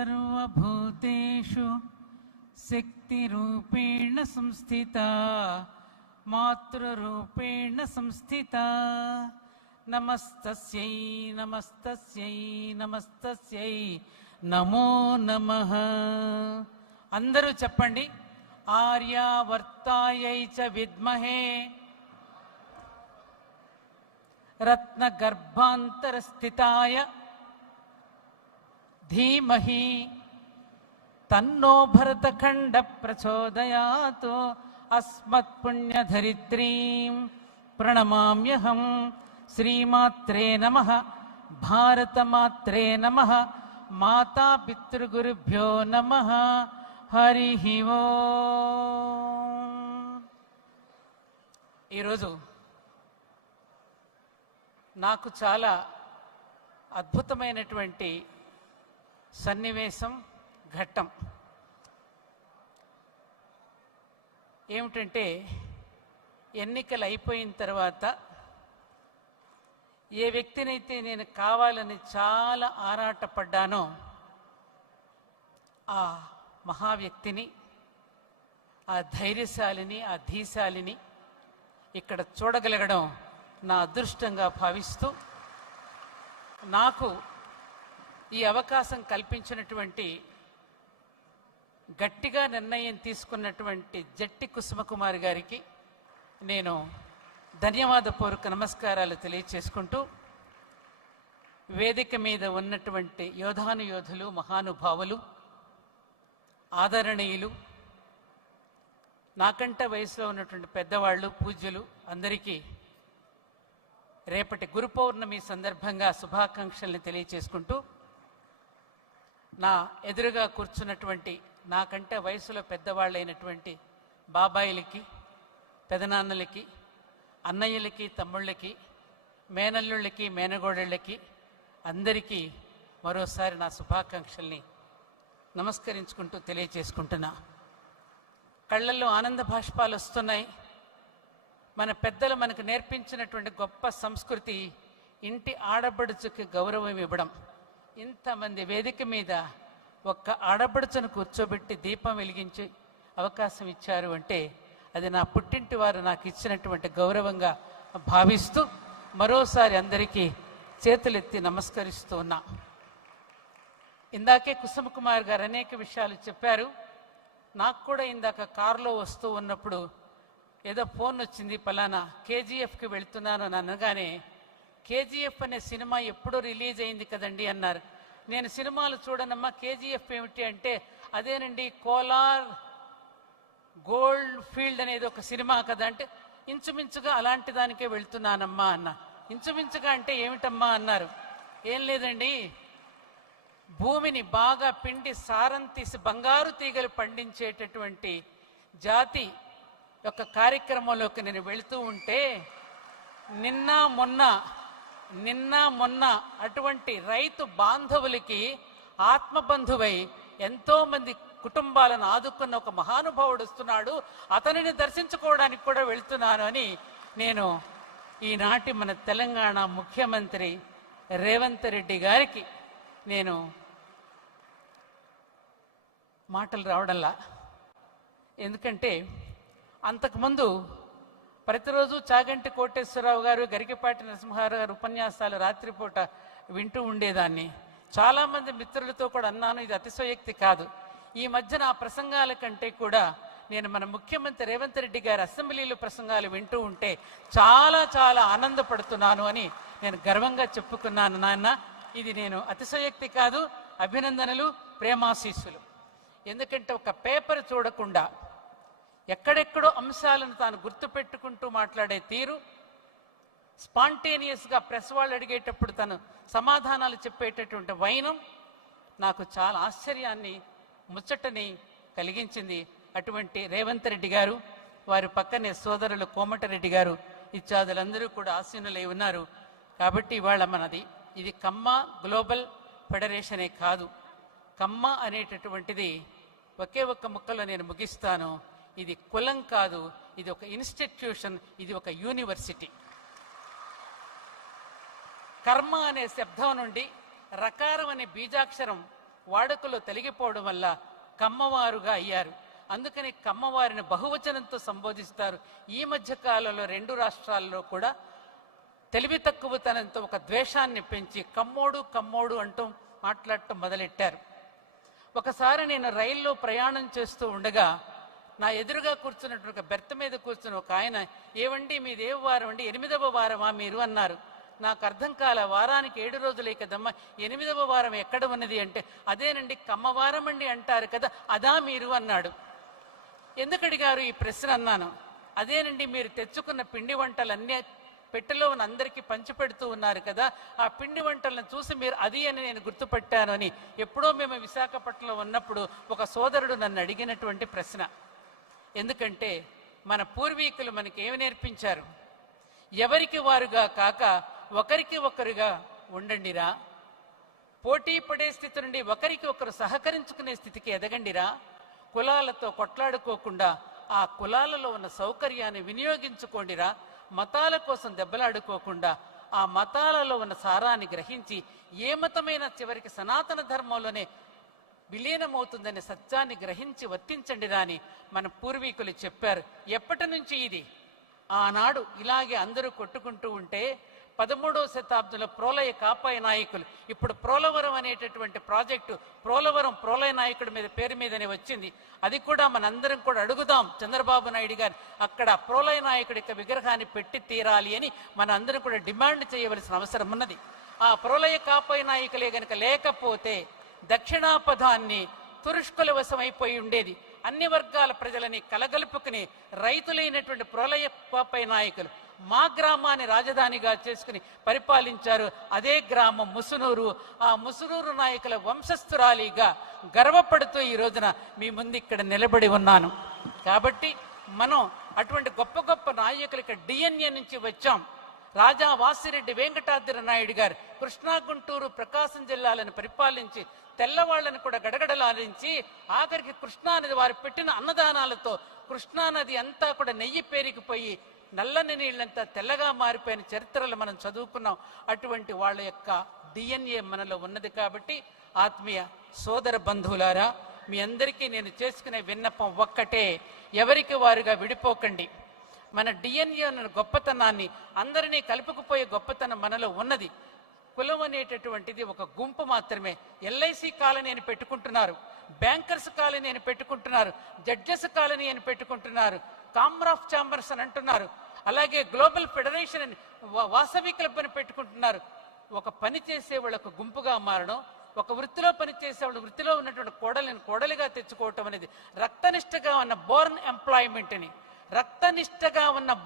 సర్వభూతేషు శక్తిరూపేణ సంస్థితా మాతృరూపేణ సంస్థితా నమస్తస్యై నమస్తస్యై నమస్తస్యై నమో నమః. అందరూ చెప్పండి. ఆర్యావర్తాయై చ విద్మహే రత్నగర్భాంతరస్థితాయ ధీమహి తన్నో భరతఖండ ప్రచోదయాత్. అస్మత్పుణ్యధరిత్రీం ప్రణమామ్యహం. శ్రీమాత్రే నమః. భారతమాత్రే నమః. మాతా పితృగురుభ్యో నమః. హరి ఓం. ఈరోజు నాకు చాలా అద్భుతమైనటువంటి సన్నివేశం, ఘట్టం. ఏమిటంటే, ఎన్నికలు అయిపోయిన తర్వాత ఏ వ్యక్తినైతే నేను కావాలని చాలా ఆరాటపడ్డానో ఆ మహా వ్యక్తిని, ఆ ధైర్యశాలిని, ఆ ధీశాలిని ఇక్కడ చూడగలగడం నా అదృష్టంగా భావిస్తూ, నాకు ఈ అవకాశం కల్పించినటువంటి, గట్టిగా నిర్ణయం తీసుకున్నటువంటి జట్టి కుసుమకుమారి గారికి నేను ధన్యవాదపూర్వక నమస్కారాలు తెలియచేసుకుంటూ, వేదిక మీద ఉన్నటువంటి యోధానుయోధులు, మహానుభావులు, ఆదరణీయులు, నాకంటే వయసులో ఉన్నటువంటి పెద్దవాళ్ళు, పూజ్యులు అందరికీ రేపటి గురు పౌర్ణమి సందర్భంగా శుభాకాంక్షల్ని తెలియచేసుకుంటూ, నా ఎదురుగా కూర్చున్నటువంటి నాకంటే వయసులో పెద్దవాళ్ళైనటువంటి బాబాయిలకి, పెదనాన్నలకి, అన్నయ్యలకి, తమ్ముళ్ళకి, మేనల్లుళ్ళకి, మేనగోడళ్ళకి అందరికీ మరోసారి నా శుభాకాంక్షల్ని నమస్కరించుకుంటూ తెలియచేసుకుంటున్నా. కళ్ళల్లో ఆనంద భాష్పాలు వస్తున్నాయి. మన పెద్దలు మనకు నేర్పించినటువంటి గొప్ప సంస్కృతి ఇంటి ఆడబడుచుకి గౌరవం ఇవ్వడం. ఇంతమంది వేదిక మీద ఒక్క ఆడబడుచును కూర్చోబెట్టి దీపం వెలిగించే అవకాశం ఇచ్చారు అంటే అది నా పుట్టింటి వారు నాకు ఇచ్చినటువంటి గౌరవంగా భావిస్తూ మరోసారి అందరికీ చేతులెత్తి నమస్కరిస్తూ ఉన్నా. ఇందాకే కుసుమకుమార్ గారు అనేక విషయాలు చెప్పారు. నాకు కూడా ఇందాక కారులో వస్తూ ఉన్నప్పుడు ఏదో ఫోన్ వచ్చింది, పలానా కేజీఎఫ్కి వెళ్తున్నాను అని అనగానే, కేజీఎఫ్ అనే సినిమా ఎప్పుడో రిలీజ్ అయింది కదండి అన్నారు. నేను సినిమాలు చూడనమ్మా, కేజీఎఫ్ ఏమిటి అంటే, అదేనండి కోలార్ గోల్డ్ ఫీల్డ్ అనేది ఒక సినిమా కదా అంటే, ఇంచుమించుగా అలాంటి దానికే వెళ్తున్నానమ్మా అన్నా. ఇంచుమించుగా అంటే ఏమిటమ్మా అన్నారు. ఏం లేదండి, భూమిని బాగా పిండి సారం తీసి బంగారు తీగలు పండించేటటువంటి జాతి యొక్క కార్యక్రమంలోకి నేను వెళుతూ ఉంటే, నిన్న మొన్న అటువంటి రైతు బాంధవులకి ఆత్మబంధువై ఎంతోమంది కుటుంబాలను ఆదుకున్న ఒక మహానుభావుడు వస్తున్నాడు, అతనిని దర్శించుకోవడానికి కూడా వెళ్తున్నాను అని నేను ఈనాటి మన తెలంగాణ ముఖ్యమంత్రి రేవంత్ రెడ్డి గారికి నేను మాటలు రావడంలా. ఎందుకంటే అంతకుముందు ప్రతిరోజు చాగంటి కోటేశ్వరరావు గారు, గరికపాటి నరసింహారావు గారు ఉపన్యాసాలు రాత్రిపూట వింటూ ఉండేదాన్ని. చాలామంది మిత్రులతో కూడా అన్నాను, ఇది అతిశయోక్తి కాదు. ఈ మధ్యన ఆ ప్రసంగాల కంటే కూడా నేను మన ముఖ్యమంత్రి రేవంత్ రెడ్డి గారి అసెంబ్లీలో ప్రసంగాలు వింటూ ఉంటే చాలా చాలా ఆనందపడుతున్నాను అని నేను గర్వంగా చెప్పుకున్నాను. నాన్న, ఇది నేను అతిశయోక్తి కాదు, అభినందనలు, ప్రేమాశీస్సులు. ఎందుకంటే ఒక పేపర్ చూడకుండా ఎక్కడెక్కడో అంశాలను తాను గుర్తుపెట్టుకుంటూ మాట్లాడే తీరు, స్పాంటేనియస్గా ప్రెస్ వాళ్ళు అడిగేటప్పుడు తను సమాధానాలు చెప్పేటటువంటి వైనం నాకు చాలా ఆశ్చర్యాన్ని, ముచ్చటని కలిగించింది. అటువంటి రేవంత్ రెడ్డి గారు, వారి పక్కనే సోదరులు కోమటిరెడ్డి గారు ఇత్యాదులందరూ కూడా ఆసీనులై ఉన్నారు. కాబట్టి ఇవాళ మనది ఇది కమ్మ గ్లోబల్ ఫెడరేషనే కాదు. కమ్మ అనేటటువంటిది ఒకే ఒక్క ముక్కలో నేను ముగిస్తాను. ఇది కులం కాదు, ఇది ఒక ఇన్స్టిట్యూషన్, ఇది ఒక యూనివర్సిటీ. కర్మ అనే శబ్దం నుండి రకారం అనే బీజాక్షరం వాడుకలో తొలగిపోవడం వల్ల కమ్మవారుగా అయ్యారు. అందుకని కమ్మవారిని బహువచనంతో సంబోధిస్తారు. ఈ మధ్య కాలంలో 2 రాష్ట్రాల్లో కూడా తెలివి తక్కువతనంతో ఒక ద్వేషాన్ని పెంచి కమ్మోడు అంటూ మాట్లాడటం మొదలెట్టారు. ఒకసారి నేను రైల్లో ప్రయాణం చేస్తూ ఉండగా నా ఎదురుగా కూర్చున్నట్టు ఒక బెర్త్ మీద కూర్చుని ఒక ఆయన, ఏవండి మీది ఏ వారం అండి? 8వ వారమా మీరు అన్నారు. నాకు అర్థం కాల. వారానికి 7 రోజులే కదమ్మా, 8వ వారం ఎక్కడ ఉన్నది అంటే, అదేనండి కమ్మవారం అండి అంటారు కదా, అదా మీరు అన్నాడు. ఎందుకు అడిగారు ఈ ప్రశ్న అన్నాను. అదేనండి మీరు తెచ్చుకున్న పిండి వంటలన్నీ పెట్టెలో ఉన్న అందరికీ పంచిపెడుతూ ఉన్నారు కదా, ఆ పిండి వంటలను చూసి మీరు అది అని నేను గుర్తుపట్టాను అని ఎప్పుడో మేము విశాఖపట్నంలో ఉన్నప్పుడు ఒక సోదరుడు నన్ను అడిగినటువంటి ప్రశ్న. ఎందుకంటే మన పూర్వీకులు మనకి ఏమి నేర్పించారు? ఎవరికి వారుగా కాక ఒకరికి ఒకరుగా ఉండండిరా, పోటీ పడే స్థితి నుండి ఒకరికి ఒకరు సహకరించుకునే స్థితికి ఎదగండిరా, కులాలతో కొట్లాడుకోకుండా ఆ కులాలలో ఉన్న సౌకర్యాన్ని వినియోగించుకోండిరా, మతాల కోసం దెబ్బలాడుకోకుండా ఆ మతాలలో ఉన్న సారాన్ని గ్రహించి ఏ మతమైన చివరికి సనాతన ధర్మంలోనే విలీనమవుతుందనే సత్యాన్ని గ్రహించి వర్తించండిరా అని మన పూర్వీకులు చెప్పారు. ఎప్పటి నుంచి ఇది? ఆనాడు ఇలాగే అందరూ కొట్టుకుంటూ ఉంటే 13వ శతాబ్దంలో ప్రోలయ కాపాయ నాయకులు, ఇప్పుడు ప్రోలవరం అనేటటువంటి ప్రాజెక్టు ప్రోలయ నాయకుడి మీద పేరు మీదనే వచ్చింది. అది కూడా మనందరం కూడా అడుగుదాం చంద్రబాబు నాయుడు గారు, అక్కడ ప్రోలయ నాయకుడి యొక్క విగ్రహాన్ని పెట్టి తీరాలి అని మన అందరం కూడా డిమాండ్ చేయవలసిన అవసరం ఉన్నది. ఆ ప్రోలయ కాపాయ నాయకులే గనక లేకపోతే దక్షిణాపథాన్ని తురుష్కుల వశమైపోయి ఉండేది. అన్ని వర్గాల ప్రజలని కలగలుపుకుని రైతులైనటువంటి ప్రోలయ కాపాయ నాయకులు మా గ్రామాన్ని రాజధానిగా చేసుకుని పరిపాలించారు. అదే గ్రామం ముసునూరు. ఆ ముసునూరు నాయకుల వంశస్థురాలిగా గర్వపడుతూ ఈ రోజున మీ ముందు ఇక్కడ నిలబడి ఉన్నాను. కాబట్టి మనం అటువంటి గొప్ప గొప్ప నాయకులకి DNA నుంచి వచ్చాం. రాజా వాసిరెడ్డి వెంకటాద్రి నాయుడు గారు కృష్ణా, గుంటూరు, ప్రకాశం జిల్లాలను పరిపాలించి తెల్లవాళ్లను కూడా గడగడలాడించి ఆఖరికి కృష్ణానది వారు పెట్టిన అన్నదానాలతో కృష్ణానది అంతా కూడా నెయ్యి పేరుకుపోయి నల్లని నీళ్ళంతా తెల్లగా మారిపోయిన చరిత్రలు మనం చదువుకున్నాం. అటువంటి వాళ్ళ యొక్క DNA మనలో ఉన్నది. కాబట్టి ఆత్మీయ సోదర బంధువులారా, మీ అందరికీ నేను చేసుకునే విన్నపం ఒక్కటే, ఎవరికి వారుగా విడిపోకండి. మన DNA గొప్పతనాన్ని అందరినీ కలుపుకుపోయే గొప్పతనం మనలో ఉన్నది. కులం అనేటటువంటిది ఒక గుంపు మాత్రమే. LIC కాలనీ అని పెట్టుకుంటున్నారు, బ్యాంకర్స్ కాలనీ అని పెట్టుకుంటున్నారు, జడ్జెస్ కాలనీ అని పెట్టుకుంటున్నారు, కామర్ ఆఫ్ ఛాంబర్స్ అని అంటున్నారు, అలాగే గ్లోబల్ ఫెడరేషన్ అని వాసవి క్లబ్ అని పెట్టుకుంటున్నారు. ఒక పని చేసే వాళ్ళకు గుంపుగా మారడం, ఒక వృత్తిలో పనిచేసేవాళ్ళు వృత్తిలో ఉన్నటువంటి కోడలిగా తెచ్చుకోవటం అనేది రక్తనిష్టగా ఉన్న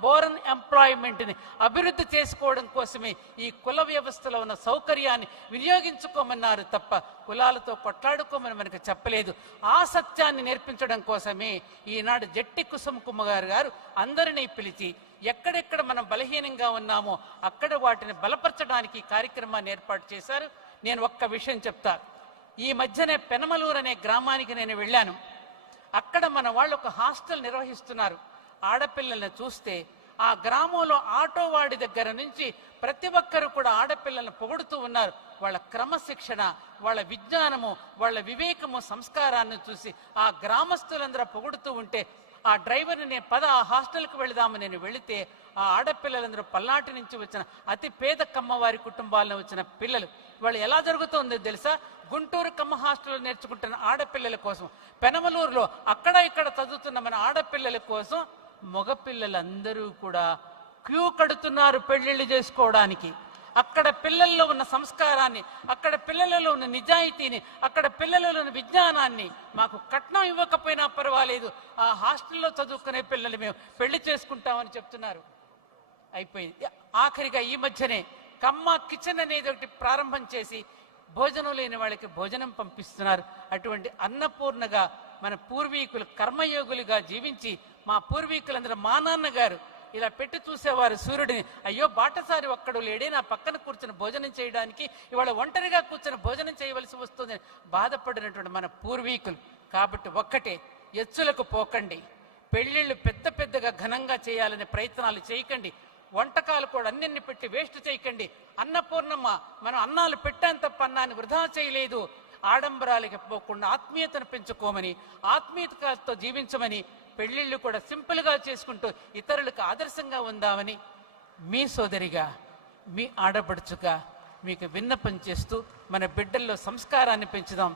బోరన్ ఎంప్లాయ్మెంట్ని అభివృద్ధి చేసుకోవడం కోసమే ఈ కుల వ్యవస్థలో ఉన్న సౌకర్యాన్ని వినియోగించుకోమన్నారు తప్ప కులాలతో కొట్లాడుకోమని మనకు చెప్పలేదు. ఆ సత్యాన్ని నేర్పించడం కోసమే ఈనాడు జట్టి కుసుమ్ కుమార్ గారు అందరినీ పిలిచి ఎక్కడెక్కడ మనం బలహీనంగా ఉన్నామో అక్కడ వాటిని బలపరచడానికి కార్యక్రమాన్ని ఏర్పాటు చేశారు. నేను ఒక్క విషయం చెప్తా. ఈ మధ్యనే పెనమలూరు అనే గ్రామానికి నేను వెళ్ళాను. అక్కడ మన వాళ్ళు ఒక హాస్టల్ నిర్వహిస్తున్నారు. ఆడపిల్లల్ని చూస్తే ఆ గ్రామంలో ఆటో వాడి దగ్గర నుంచి ప్రతి ఒక్కరు కూడా ఆడపిల్లలను పొగుడుతూ ఉన్నారు. వాళ్ళ క్రమశిక్షణ, వాళ్ళ విజ్ఞానము, వాళ్ళ వివేకము, సంస్కారాన్ని చూసి ఆ గ్రామస్తులందరూ పొగుడుతూ ఉంటే ఆ డ్రైవర్ని నేను ఆ హాస్టల్కి వెళదామని నేను వెళితే ఆ ఆడపిల్లలందరూ పల్నాటి నుంచి వచ్చిన అతి పేద కమ్మవారి కుటుంబాలను వచ్చిన పిల్లలు. వాళ్ళు ఎలా జరుగుతుందో తెలుసా? గుంటూరు కమ్మ హాస్టల్లో నేర్చుకుంటున్న ఆడపిల్లల కోసం, పెనమలూరులో అక్కడ ఇక్కడ చదువుతున్న మన ఆడపిల్లల కోసం మగపిల్లలందరూ కూడా క్యూ కడుతున్నారు పెళ్లిళ్ళు చేసుకోవడానికి. అక్కడ పిల్లల్లో ఉన్న సంస్కారాన్ని, అక్కడ పిల్లలలో ఉన్న నిజాయితీని, అక్కడ పిల్లలలో ఉన్న విజ్ఞానాన్ని మాకు కట్నం ఇవ్వకపోయినా పర్వాలేదు, ఆ హాస్టల్లో చదువుకునే పిల్లలు మేము పెళ్లి చేసుకుంటామని చెప్తున్నారు. అయిపోయింది. ఆఖరిగా ఈ మధ్యనే కమ్మ కిచెన్ అనేది ఒకటి ప్రారంభం చేసి భోజనం లేని వాళ్ళకి భోజనం పంపిస్తున్నారు. అటువంటి అన్నపూర్ణగా మన పూర్వీకులు కర్మయోగులుగా జీవించి, మా పూర్వీకులందరూ మా నాన్నగారు ఇలా పెట్టి చూసేవారు సూర్యుడిని. అయ్యో బాటసారి ఒక్కడు లేడే నా పక్కన కూర్చొని భోజనం చేయడానికి, ఇవాళ ఒంటరిగా కూర్చొని భోజనం చేయవలసి వస్తుందని బాధపడినటువంటి మన పూర్వీకులు. కాబట్టి ఒక్కటే, ఎచ్చులకు పోకండి, పెళ్ళిళ్ళు పెద్ద పెద్దగా ఘనంగా చేయాలనే ప్రయత్నాలు చేయకండి, వంటకాలు కూడా అన్నిన్ని పెట్టి వేస్ట్ చేయకండి. అన్నపూర్ణమ్మ మనం అన్నాలు పెట్టాను తప్ప అన్నాన్ని వృధా చేయలేదు. ఆడంబరాలకి పోకుండా ఆత్మీయతను పెంచుకోమని, ఆత్మీయతతో జీవించమని, పెళ్ళిళ్ళు కూడా సింపుల్గా చేసుకుంటూ ఇతరులకు ఆదర్శంగా ఉందామని మీ సోదరిగా, మీ ఆడపడుచుగా మీకు విన్నపం చేస్తూ మన బిడ్డల్లో సంస్కారాన్ని పెంచుదాం,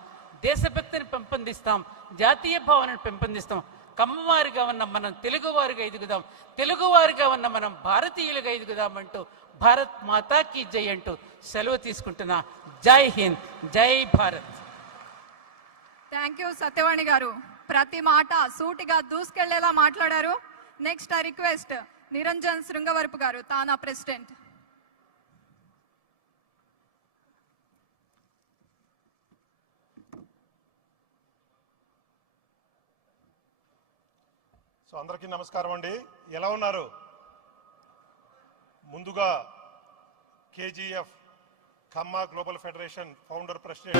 దేశభక్తిని పెంపొందిస్తాం, జాతీయ భావనను పెంపొందిస్తాం. కమ్మవారిగా ఉన్న మనం తెలుగువారిగా ఎదుగుదాం, తెలుగువారిగా ఉన్న మనం భారతీయులుగా ఎదుగుదామంటూ భారత్ మాతాకి జై అంటూ సెలవు తీసుకుంటున్నా. జై హింద్, జై భారత్. థ్యాంక్ యూ సత్యవాణి గారు. ప్రతి మాట సూటిగా దూసుకెళ్లేలా మాట్లాడారు. Next I request Niranjan Srungavarapu గారు, తానా ప్రెసిడెంట్. సో అందరికీ నమస్కారం అండి. ఎలా ఉన్నారు? ముందుగా KGF Khamma global federation founder president